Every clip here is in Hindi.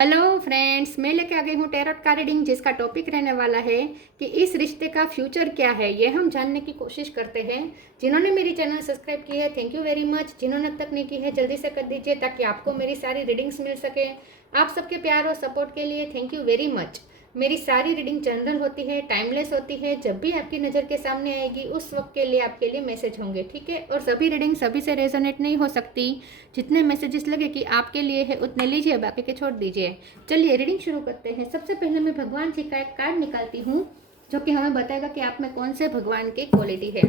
हेलो फ्रेंड्स, मैं लेके आ गई हूँ टैरोट का रीडिंग, जिसका टॉपिक रहने वाला है कि इस रिश्ते का फ्यूचर क्या है। ये हम जानने की कोशिश करते हैं। जिन्होंने मेरी चैनल सब्सक्राइब की है, थैंक यू वेरी मच। जिन्होंने अब तक नहीं की है, जल्दी से कर दीजिए ताकि आपको मेरी सारी रीडिंग्स मिल सके। आप सबके प्यार और सपोर्ट के लिए थैंक यू वेरी मच। मेरी सारी रीडिंग जनरल होती है, टाइमलेस होती है। जब भी आपकी नज़र के सामने आएगी उस वक्त के लिए आपके लिए मैसेज होंगे, ठीक है। और सभी रीडिंग सभी से रेजोनेट नहीं हो सकती। जितने मैसेजेस लगे कि आपके लिए है उतने लीजिए, बाकी के छोड़ दीजिए। चलिए रीडिंग शुरू करते हैं। सबसे पहले मैं भगवान जी का एक कार्ड निकालती हूँ जो कि हमें बताएगा कि आप में कौन से भगवान की क्वालिटी है।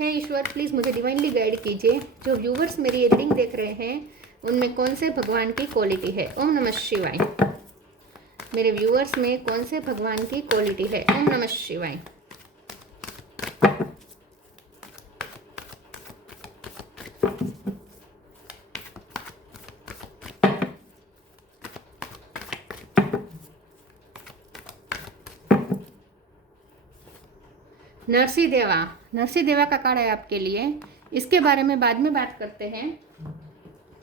हे ईश्वर, प्लीज़ मुझे डिवाइनली गाइड कीजिए। जो व्यूवर्स मेरी रीडिंग देख रहे हैं उनमें कौन से भगवान की क्वालिटी है। ओम नमः शिवाय। मेरे व्यूअर्स में कौन से भगवान की क्वालिटी है। ओम नमः शिवाय। नरसिंह देवा, नरसिंह देवा का कार्ड है आपके लिए। इसके बारे में बाद में बात करते हैं।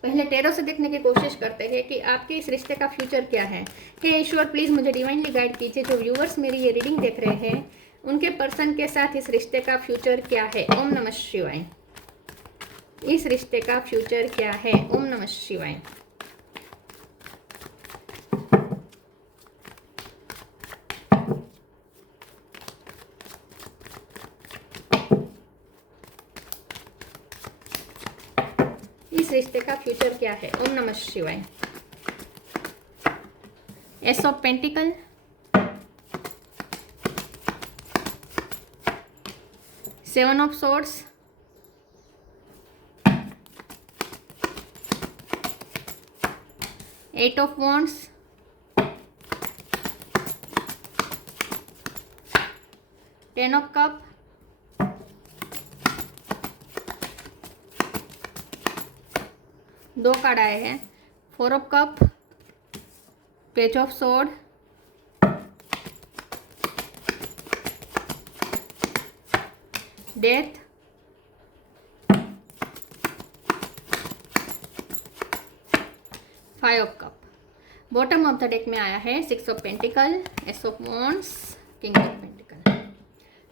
पहले टैरो से देखने की कोशिश करते हैं कि आपके इस रिश्ते का फ्यूचर क्या है। हे ईश्वर, प्लीज़ मुझे डिवाइनली गाइड कीजिए। जो व्यूअर्स मेरी ये रीडिंग देख रहे हैं उनके पर्सन के साथ इस रिश्ते का फ्यूचर क्या है। ओम नमः शिवाय। इस रिश्ते का फ्यूचर क्या है। ओम नमः शिवाय। इस रिश्ते का फ्यूचर क्या है। ओम नमः शिवाय। Ace of pentacle, seven of swords, eight of wands, ten of cup, दो कार्ड आए हैं। Four of cup, page of sword, death, five of cup. Bottom of the deck में आया है six of pentacle, ace of wands, king of pentacle.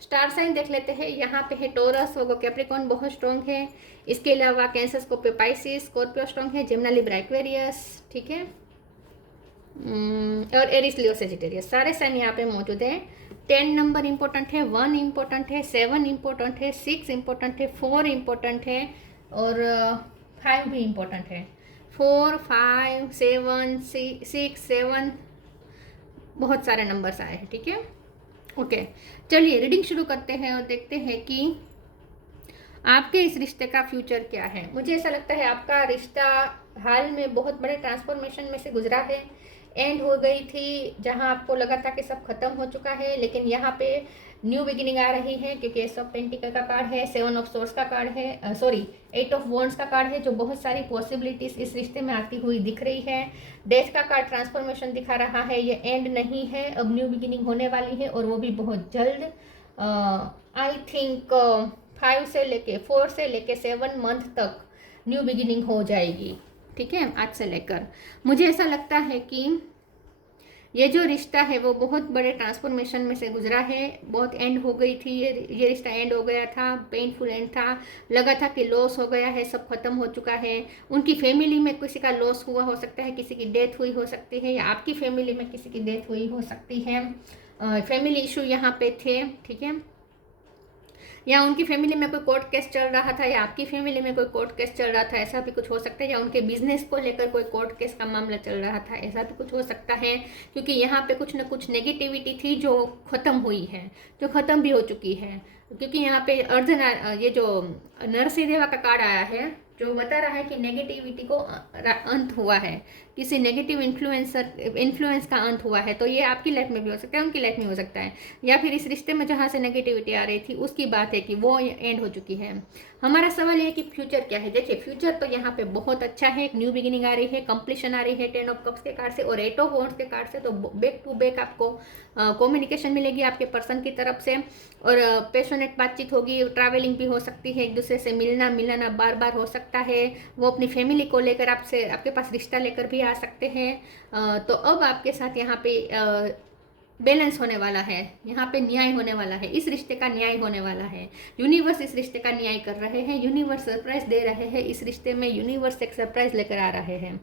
Star sign देख लेते हैं। यहाँ पे है टोरस, वो कैप्रिकॉर्न बहुत स्ट्रॉन्ग है। इसके अलावा cancer, Scorpio, Pisces, Scorpio strong है। जेमिनी, लिब्रा, एक्वेरियस, ठीक है। और एरिस, लियो, सेजिटेरियस, सारे साइन यहाँ पे मौजूद है। 10 नंबर इंपॉर्टेंट है, 1 इंपॉर्टेंट है, 7 इंपॉर्टेंट है, 6 इंपॉर्टेंट है, 4 इंपॉर्टेंट है और 5 भी इंपॉर्टेंट है। 4, 5, 7, 6, 7, बहुत सारे नंबर्स आए हैं, ठीक है। ओके, चलिए रीडिंग शुरू करते हैं और देखते हैं कि आपके इस रिश्ते का फ्यूचर क्या है। मुझे ऐसा लगता है आपका रिश्ता हाल में बहुत बड़े ट्रांसफॉर्मेशन में से गुजरा है। एंड हो गई थी जहां आपको लगा था कि सब खत्म हो चुका है, लेकिन यहाँ पे न्यू बिगिनिंग आ रही है क्योंकि एस ऑफ पेंटिकल का कार्ड है, सेवन ऑफ सोर्स का कार्ड है, सॉरी एट ऑफ वॉन्ड्स का कार्ड है, जो बहुत सारी पॉसिबिलिटीज इस रिश्ते में आती हुई दिख रही है। डेथ का कार्ड ट्रांसफॉर्मेशन दिखा रहा है। ये एंड नहीं है, अब न्यू बिगिनिंग होने वाली है और वो भी बहुत जल्द। आई थिंक 5 से लेके 4 से लेके 7 मंथ तक न्यू बिगिनिंग हो जाएगी, ठीक है। आज से लेकर मुझे ऐसा लगता है कि ये जो रिश्ता है वो बहुत बड़े ट्रांसफॉर्मेशन में से गुजरा है। बहुत एंड हो गई थी, ये रिश्ता एंड हो गया था, पेनफुल एंड था। लगा था कि लॉस हो गया है, सब खत्म हो चुका है। उनकी फैमिली में किसी का लॉस हुआ हो सकता है, किसी की डेथ हुई हो सकती है, या आपकी फैमिली में किसी की डेथ हुई हो सकती है। फैमिली इशू यहाँ पे थे, ठीक है। या उनकी फैमिली में कोई कोर्ट केस चल रहा था, या आपकी फैमिली में कोई कोर्ट केस चल रहा था, ऐसा भी कुछ हो सकता है। या उनके बिजनेस को लेकर कोई कोर्ट केस का मामला चल रहा था, ऐसा भी कुछ हो सकता है। क्योंकि यहाँ पे कुछ ना कुछ नेगेटिविटी थी जो खत्म हुई है, जो खत्म भी हो चुकी है। क्योंकि यहाँ पे ये जो नरसिंह देवा का कार्ड आया है जो बता रहा है कि नेगेटिविटी को अंत हुआ है, किसी नेगेटिव इन्फ्लुएंस का अंत हुआ है। तो ये आपकी लाइफ में भी हो सकता है, उनकी लाइफ में हो सकता है, या फिर इस रिश्ते में जहाँ से नेगेटिविटी आ रही थी उसकी बात है कि वो एंड हो चुकी है। हमारा सवाल ये है कि फ्यूचर क्या है। देखिए फ्यूचर तो यहाँ पे बहुत अच्छा है, एक न्यू बिगिनिंग आ रही है, कंप्लीशन आ रही है 10 ऑफ कप्स के कार्ड से और 8 ऑफ वॉन्ड्स के कार्ड से। तो बैक टू बैक आपको कम्युनिकेशन मिलेगी आपके पर्सन की तरफ से, और पैशनेट बातचीत होगी, ट्रैवलिंग भी हो सकती है, एक दूसरे से मिलना मिलाना बार बार हो सकता है। वो अपनी फैमिली को लेकर आपसे, आपके पास रिश्ता लेकर भी आ सकते हैं। तो अब आपके साथ यहाँ पे बैलेंस होने वाला है, यहाँ पे न्याय होने वाला है, इस रिश्ते का न्याय होने वाला है। यूनिवर्स इस रिश्ते का न्याय कर रहे हैं, यूनिवर्स सरप्राइज दे रहे हैं, इस रिश्ते में यूनिवर्स एक सरप्राइज लेकर आ रहे हैं।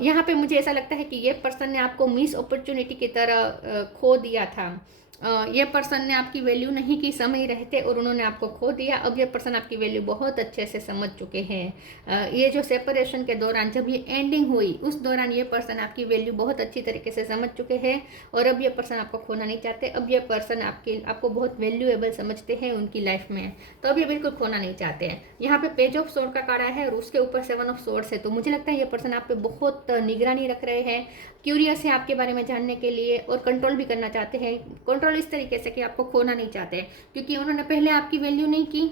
यहाँ पे मुझे ऐसा लगता है कि ये पर्सन ने आपको मिस अपॉर्चुनिटी की तरह खो दिया था। ये पर्सन ने आपकी वैल्यू नहीं की समय रहते और उन्होंने आपको खो दिया। अब ये पर्सन आपकी वैल्यू बहुत अच्छे से समझ चुके हैं। ये जो सेपरेशन के दौरान जब ये एंडिंग हुई उस दौरान ये पर्सन आपकी वैल्यू बहुत अच्छी तरीके से समझ चुके हैं और अब ये पर्सन आपको खोना नहीं चाहते। अब ये पर्सन आपको बहुत वैल्यूएबल समझते हैं उनकी लाइफ में, तो अब ये बिल्कुल खोना नहीं चाहते हैं। यहाँ पे पेज ऑफ सोर्ड का कार्ड है और उसके ऊपर 7 ऑफ सोर्ड्स है, तो मुझे लगता है ये पर्सन आप पे बहुत निगरानी रख रहे हैं, क्यूरियस है आपके बारे में जानने के लिए और कंट्रोल भी करना चाहते हैं। कंट्रोल इस तरीके से कि आपको खोना नहीं चाहते, क्योंकि उन्होंने पहले आपकी वैल्यू नहीं की,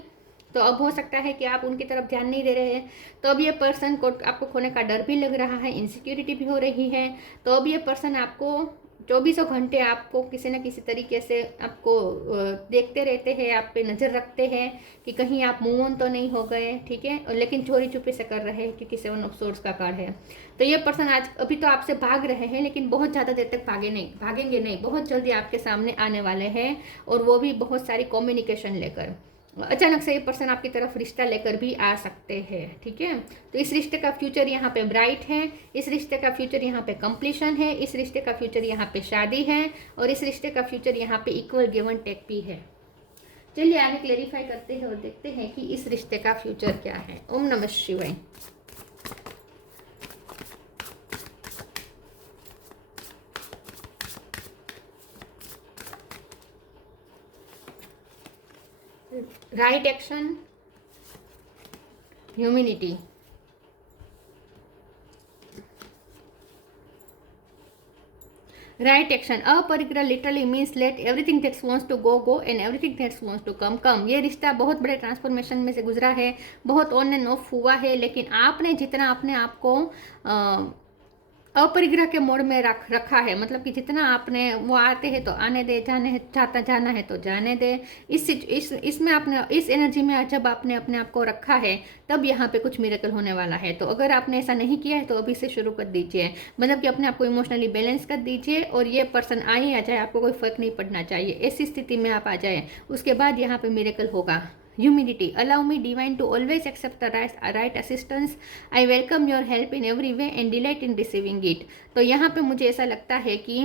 तो अब हो सकता है कि आप उनकी तरफ ध्यान नहीं दे रहे हैं। तो अब ये पर्सन को आपको खोने का डर भी लग रहा है, इनसिक्योरिटी भी हो रही है। तो अब ये पर्सन आपको 24 घंटे आपको किसी न किसी तरीके से आपको देखते रहते हैं, आप पे नज़र रखते हैं कि कहीं आप मूव ऑन तो नहीं हो गए, ठीक है। और लेकिन चोरी छुपे से कर रहे हैं क्योंकि 7 ऑफ सोर्ड्स का कार्ड है। तो ये पर्सन आज अभी तो आपसे भाग रहे हैं, लेकिन बहुत ज़्यादा देर तक भागेंगे नहीं, बहुत जल्दी आपके सामने आने वाले हैं और वो भी बहुत सारी कम्युनिकेशन लेकर। अचानक से ये पर्सन आपकी तरफ रिश्ता लेकर भी आ सकते हैं, ठीक है। तो इस रिश्ते का फ्यूचर यहाँ पे ब्राइट है, इस रिश्ते का फ्यूचर यहाँ पे कंप्लीशन है, इस रिश्ते का फ्यूचर यहाँ पे शादी है और इस रिश्ते का फ्यूचर यहाँ पे इक्वल गिव एंड टेक भी है। चलिए आगे क्लेरिफाई करते हैं और देखते हैं कि इस रिश्ते का फ्यूचर क्या है। ओम नमः शिवाय। Right action, humility. Right action, अपरिग्रह literally means let everything that's wants to go go and everything that's wants to come come. ये रिश्ता बहुत बड़े ट्रांसफॉर्मेशन में से गुजरा है, बहुत ऑन एंड ऑफ हुआ है, लेकिन आपने जितना अपने आप को अपरिग्रह के मोड में रखा है, मतलब कि जितना आपने वो आते हैं तो आने दे, जाना है तो जाने दे, इसमें आपने इस एनर्जी में जब आपने अपने आप को रखा है तब यहाँ पे कुछ मिरेकल होने वाला है। तो अगर आपने ऐसा नहीं किया है तो अभी से शुरू कर दीजिए, मतलब कि अपने आप को इमोशनली बैलेंस कर दीजिए और ये पर्सन आए आ जाए आपको कोई फर्क नहीं पड़ना चाहिए, ऐसी स्थिति में आप आ जाए, उसके बाद यहाँ पे मिरेकल होगा। Humility, allow me divine to always accept the right assistance. I welcome your help in every way and delight in receiving it. तो यहाँ पे मुझे ऐसा लगता है कि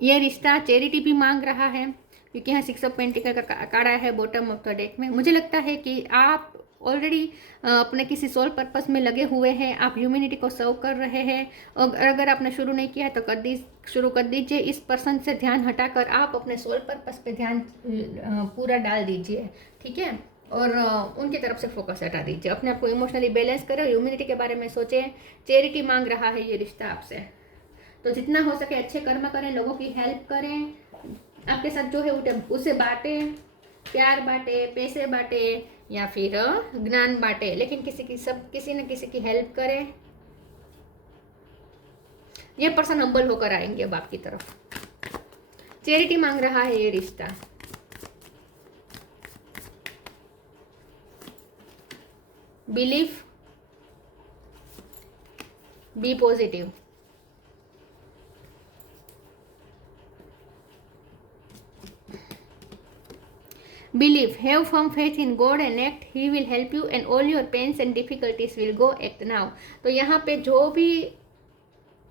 ये रिश्ता चैरिटी भी मांग रहा है, क्योंकि यहाँ 6 ऑफ पेंटिकल का कार्ड है बॉटम ऑफ द डेक में। मुझे लगता है कि आप ऑलरेडी अपने किसी सोल पर्पस में लगे हुए हैं, आप ह्यूमैनिटी को सर्व कर रहे हैं, और अगर आपने शुरू नहीं किया है तो शुरू कर दीजिए। इस पर्सन से ध्यान हटाकर आप अपने सोल पर्पस पे ध्यान पूरा डाल दीजिए, ठीक है, और उनकी तरफ से फोकस हटा दीजिए, अपने आप को इमोशनली बैलेंस करें, ह्यूमैनिटी के बारे में सोचें। चैरिटी मांग रहा है ये रिश्ता आपसे, तो जितना हो सके अच्छे कर्म करें, लोगों की हेल्प करें, आपके साथ जो है उसे बांटें, प्यार बांटे, पैसे बांटे या फिर ज्ञान बांटे, लेकिन किसी न किसी की हेल्प करें। ये पर्सन हम्बल होकर आएंगे अब आपकी तरफ। चैरिटी मांग रहा है ये रिश्ता। Belief, be positive. Believe, have firm faith in God and act. He will help you and all your pains and difficulties will go. Act now. तो यहाँ पे जो भी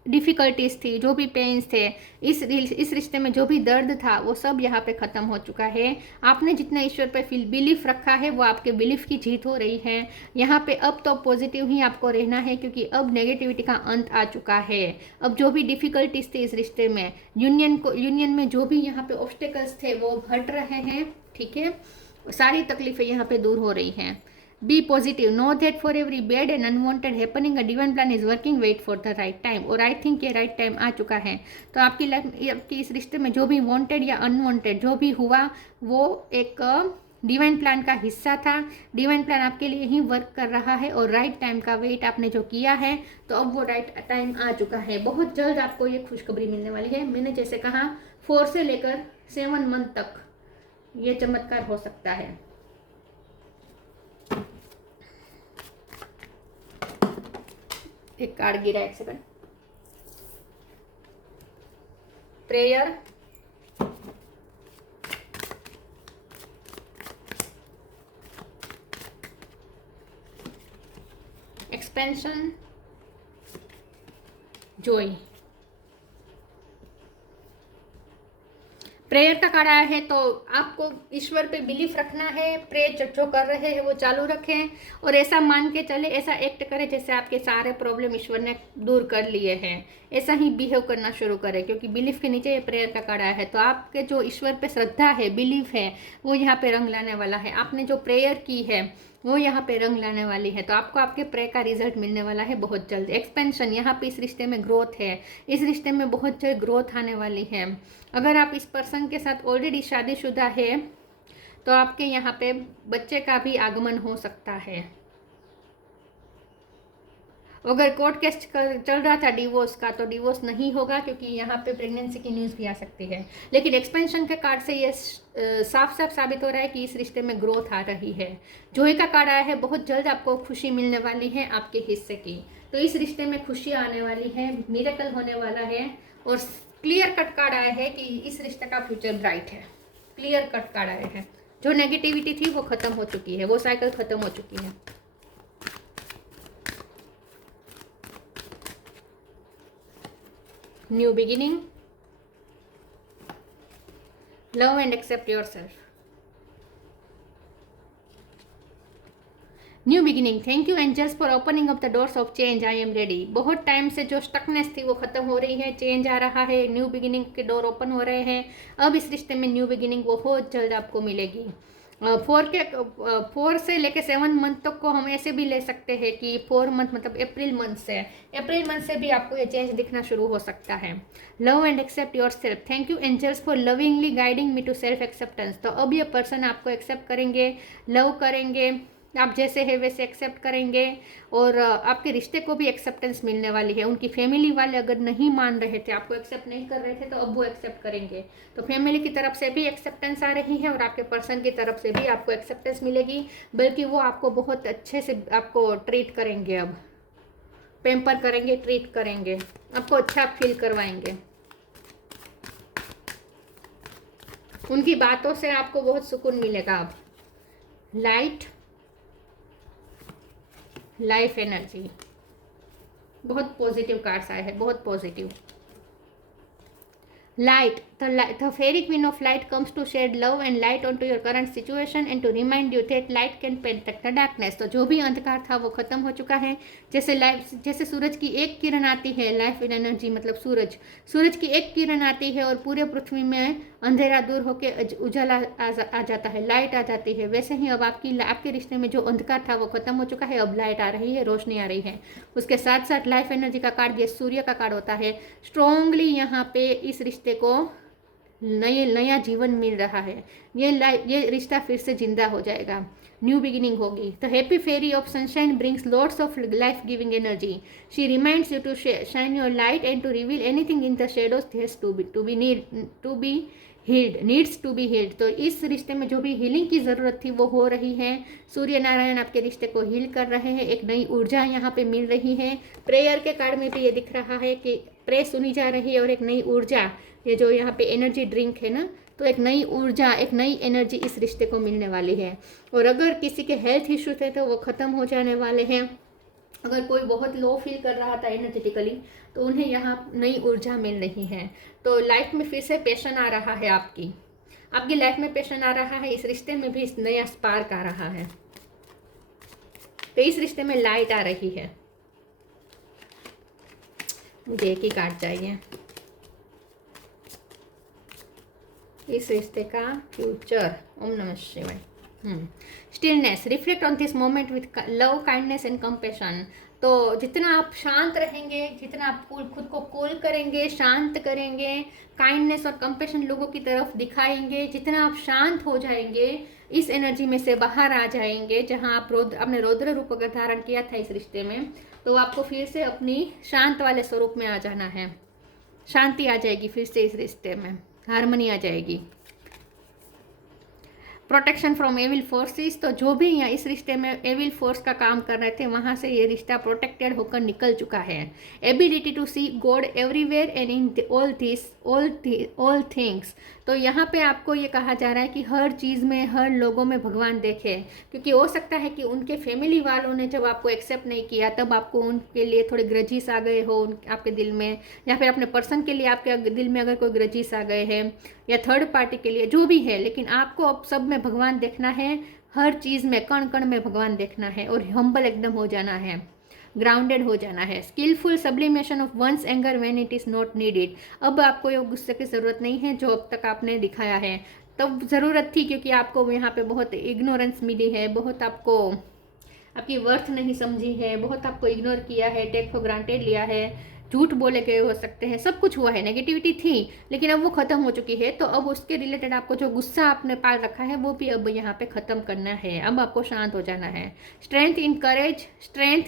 डिफ़िकल्टीज थी, जो भी पेन्स थे, इस रिश्ते में जो भी दर्द था, वो सब यहाँ पे ख़त्म हो चुका है। आपने जितना ईश्वर पे बिलीफ रखा है वो आपके बिलीफ की जीत हो रही है। यहाँ पे अब तो पॉजिटिव ही आपको रहना है, क्योंकि अब नेगेटिविटी का अंत आ चुका है। अब जो भी डिफ़िकल्टीज थी इस रिश्ते में, यूनियन में जो भी यहाँ पे ऑब्स्टेकल्स थे वो हट रहे हैं, ठीक है, सारी तकलीफें यहाँ पे दूर हो रही हैं। Be positive, know that for every bad and unwanted happening a divine plan is working, wait for the right time. और आई थिंक ये राइट टाइम आ चुका है। तो आपकी लाइफ, आपकी इस रिश्ते में जो भी वांटेड या अनवांटेड जो भी हुआ वो एक डिवाइन प्लान का हिस्सा था। डिवाइन प्लान आपके लिए ही वर्क कर रहा है और राइट टाइम का वेट आपने जो किया है, तो अब वो राइट टाइम आ चुका है। बहुत जल्द आपको ये खुशखबरी मिलने वाली है। मैंने जैसे कहा 4 से लेकर 7 मंथ तक ये चमत्कार हो सकता है। एक कार्ड गिरा, एक second. Prayer, expansion, Joy. Prayer का कार्ड आया है तो आपको ईश्वर पे बिलीफ रखना है, प्रेयर जो कर रहे हैं वो चालू रखें और ऐसा मान के चले, ऐसा एक्ट करें जैसे आपके सारे प्रॉब्लम ईश्वर ने दूर कर लिए हैं। ऐसा ही बिहेव करना शुरू करें, क्योंकि बिलीफ के नीचे ये प्रेयर का कार्ड आया है। तो आपके जो ईश्वर पे श्रद्धा है, बिलीफ है, वो यहाँ पे रंग लाने वाला है। आपने जो प्रेयर की है वो यहाँ पे रंग लाने वाली है। तो आपको आपके प्रे का रिजल्ट मिलने वाला है बहुत जल्द। एक्सपेंशन, यहाँ पे इस रिश्ते में ग्रोथ है, इस रिश्ते में बहुत जल्द ग्रोथ आने वाली है। अगर आप इस पर्सन के साथ ऑलरेडी शादीशुदा है तो आपके यहाँ पे बच्चे का भी आगमन हो सकता है। अगर कोर्ट केस चल रहा था डिवोर्स का तो डिवोर्स नहीं होगा, क्योंकि यहाँ पे प्रेगनेंसी की न्यूज़ भी आ सकती है। लेकिन एक्सपेंशन के कार्ड से ये साफ साफ साबित हो रहा है कि इस रिश्ते में ग्रोथ आ रही है। जॉय का कार्ड आया है, बहुत जल्द आपको खुशी मिलने वाली है आपके हिस्से की। तो इस रिश्ते में खुशी आने वाली है, मिरेकल होने वाला है। और क्लियर कट कार्ड आया है कि इस रिश्ते का फ्यूचर ब्राइट है। क्लियर कट कार्ड आया है, जो नेगेटिविटी थी वो खत्म हो चुकी है, वो साइकिल खत्म हो चुकी है। New beginning, love and accept yourself. New beginning, thank you angels for opening up the doors of change, I am ready. बहुत टाइम से जो स्टकनेस थी वो खत्म हो रही है, चेंज आ रहा है, न्यू बिगिनिंग के डोर ओपन हो रहे हैं। अब इस रिश्ते में न्यू बिगिनिंग बहुत जल्द आपको मिलेगी। 4 से लेके 7 मंथ तक को हम ऐसे भी ले सकते हैं कि 4 मंथ मतलब अप्रैल मंथ से भी आपको ये चेंज दिखना शुरू हो सकता है। Love and accept your self, thank you angels for lovingly guiding me to self acceptance. तो अब ये पर्सन आपको एक्सेप्ट करेंगे, लव करेंगे, आप जैसे है वैसे एक्सेप्ट करेंगे और आपके रिश्ते को भी एक्सेप्टेंस मिलने वाली है। उनकी फैमिली वाले अगर नहीं मान रहे थे, आपको एक्सेप्ट नहीं कर रहे थे, तो अब वो एक्सेप्ट करेंगे। तो फैमिली की तरफ से भी एक्सेप्टेंस आ रही है और आपके पर्सन की तरफ से भी आपको एक्सेप्टेंस मिलेगी। बल्कि वो आपको बहुत अच्छे से आपको ट्रीट करेंगे, अब पैम्पर करेंगे, ट्रीट करेंगे, आपको अच्छा फील करवाएंगे। उनकी बातों से आपको बहुत सुकून मिलेगा। अब लाइट, लाइफ एनर्जी, बहुत पॉजिटिव कार्ड्स आए हैं, बहुत positive. Light, the fairy queen of light comes to shed love and light onto your current situation and to remind you that light can penetrate the darkness। तो जो भी अंधकार था वो खत्म हो चुका है। जैसे सूरज की एक किरण आती है, लाइफ इन एनर्जी मतलब सूरज की एक किरण आती है और पूरे पृथ्वी में अंधेरा दूर होकर उजाला आ जाता है, लाइट आ जाती है। वैसे ही अब आपके रिश्ते में जो अंधकार था वो खत्म हो चुका है, अब लाइट आ रही है, रोशनी आ रही है। उसके साथ साथ लाइफ एनर्जी का कार्ड, ये सूर्य का कार्ड होता है। स्ट्रॉन्गली यहाँ पे इस रिश्ते को नया जीवन मिल रहा है। ये रिश्ता फिर से जिंदा हो जाएगा, न्यू बिगिनिंग होगी। तो happy fairy of sunshine brings lots of life giving energy. She reminds you to shine your light and to reveal anything in the shadows needs to be healed. तो इस रिश्ते में जो भी हीलिंग की ज़रूरत थी वो हो रही है। सूर्य नारायण आपके रिश्ते को हील कर रहे हैं, एक नई ऊर्जा यहाँ पे मिल रही है। प्रेयर के कार्ड में भी ये दिख रहा है कि प्रे सुनी जा रही है और एक नई ऊर्जा, ये जो यहाँ पे एनर्जी ड्रिंक है ना, तो एक नई ऊर्जा, एक नई एनर्जी इस रिश्ते को मिलने वाली है। और अगर किसी के हेल्थ इश्यूज थे तो वो ख़त्म हो जाने वाले हैं। अगर कोई बहुत लो फील कर रहा था एनर्जेटिकली तो उन्हें यहाँ नई ऊर्जा मिल रही है। तो लाइफ में फिर से पैशन आ रहा है, आपकी लाइफ में पैशन आ रहा है। इस रिश्ते में भी इस नया स्पार्क आ रहा है। तो इस रिश्ते में लाइट आ रही है। मुझे एक ही कार्ड चाहिए। इस रिश्ते का फ्यूचर, ओम नमः शिवाय। Stillness, reflect on this moment with love, kindness and compassion. तो जितना आप शांत रहेंगे, जितना आप खुद को कूल करेंगे, शांत करेंगे, काइंडनेस और कंपैशन लोगों की तरफ दिखाएंगे, जितना आप शांत हो जाएंगे, इस एनर्जी में से बाहर आ जाएंगे, जहां आपने रौद्र रूप अगर धारण किया था इस रिश्ते में, तो आपको फिर से अपनी शांत वाले स्वरूप में आ जाना है। शांति आ जाएगी फिर से इस रिश्ते में, हार्मनी आ जाएगी। प्रोटेक्शन फ्रॉम एविल फोर्सेस, तो जो भी यहाँ इस रिश्ते में एविल फोर्स का काम कर रहे थे वहाँ से ये रिश्ता प्रोटेक्टेड होकर निकल चुका है। Ability to see God everywhere and in all things, तो यहाँ पे आपको ये कहा जा रहा है कि हर चीज़ में, हर लोगों में भगवान देखे, क्योंकि हो सकता है कि उनके फैमिली वालों ने जब आपको एक्सेप्ट नहीं किया तब आपको उनके लिए थोड़े ग्रजिस आ गए हो आपके दिल में, या फिर अपने पर्सन के लिए आपके दिल में अगर कोई ग्रजिस आ गए हैं, या थर्ड पार्टी के लिए, जो भी है, लेकिन आपको अब सब में भगवान देखना है, हर चीज़ में, कण कण में भगवान देखना है और हम्बल एकदम हो जाना है, ग्राउंडेड हो जाना है। Skilful sublimation of one's anger when it is not needed, अब आपको ये गुस्से की ज़रूरत नहीं है जो अब तक आपने दिखाया है, तब ज़रूरत थी क्योंकि आपको यहाँ पे बहुत इग्नोरेंस मिली है, बहुत आपको आपकी वर्थ नहीं समझी है, बहुत आपको इग्नोर किया है, टेक फॉर ग्रांटेड लिया है, झूठ बोले गए हो सकते हैं, सब कुछ हुआ है, नेगेटिविटी थी, लेकिन अब वो खत्म हो चुकी है। तो अब उसके रिलेटेड आपको जो गुस्सा आपने पाल रखा है वो भी अब यहाँ पे खत्म करना है, अब आपको शांत हो जाना है। Strength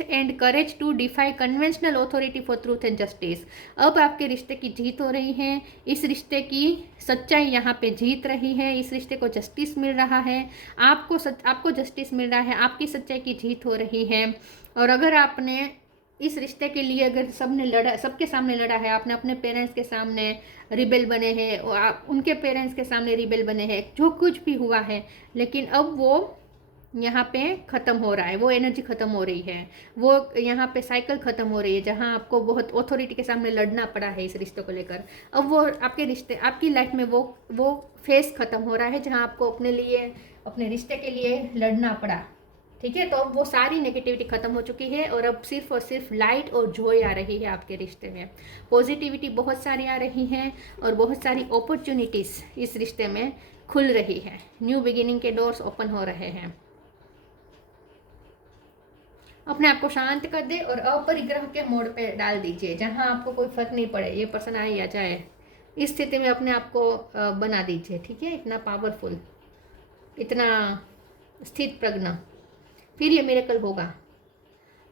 and courage to defy conventional authority for truth and justice, अब आपके रिश्ते की जीत हो रही है, इस रिश्ते की सच्चाई यहाँ पे जीत रही है, इस रिश्ते को जस्टिस मिल रहा है, आपको जस्टिस मिल रहा है, आपकी सच्चाई की जीत हो रही है। और अगर आपने इस रिश्ते के लिए अगर सबने लड़ा, सबके सामने लड़ा है, आपने अपने पेरेंट्स के सामने रिबेल बने हैं, उनके पेरेंट्स के सामने रिबेल बने हैं, जो कुछ भी हुआ है, लेकिन अब वो यहाँ पे ख़त्म हो रहा है, वो एनर्जी ख़त्म हो रही है, वो यहाँ पे साइकिल ख़त्म हो रही है जहाँ आपको बहुत ऑथोरिटी के सामने लड़ना पड़ा है इस रिश्ते को लेकर। अब वो आपके रिश्ते, आपकी लाइफ में वो फेस ख़त्म हो रहा है जहाँ आपको अपने लिए, अपने रिश्ते के लिए लड़ना पड़ा। ठीक है, तो अब वो सारी नेगेटिविटी खत्म हो चुकी है और अब सिर्फ और सिर्फ लाइट और जॉय आ रही है आपके रिश्ते में, पॉजिटिविटी बहुत सारी आ रही है और बहुत सारी अपॉर्चुनिटीज़ इस रिश्ते में खुल रही है, न्यू बिगिनिंग के डोर्स ओपन हो रहे हैं। अपने आप को शांत कर दे और अपरिग्रह के मोड पे डाल दीजिए, जहां आपको कोई फर्क नहीं पड़े ये पर्सन आए या जाए, इस स्थिति में अपने आप को बना दीजिए। ठीक है, इतना पावरफुल, इतना स्थित प्रज्ञ, फिर ये मिरेकल होगा।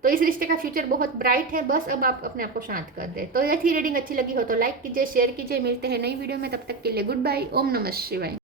तो इस रिश्ते का फ्यूचर बहुत ब्राइट है, बस अब आप अपने आप को शांत कर दे। तो ये थी रीडिंग, अच्छी लगी हो तो लाइक कीजिए, शेयर कीजिए, मिलते हैं नई वीडियो में, तब तक के लिए गुड बाय, ओम नमः शिवाय।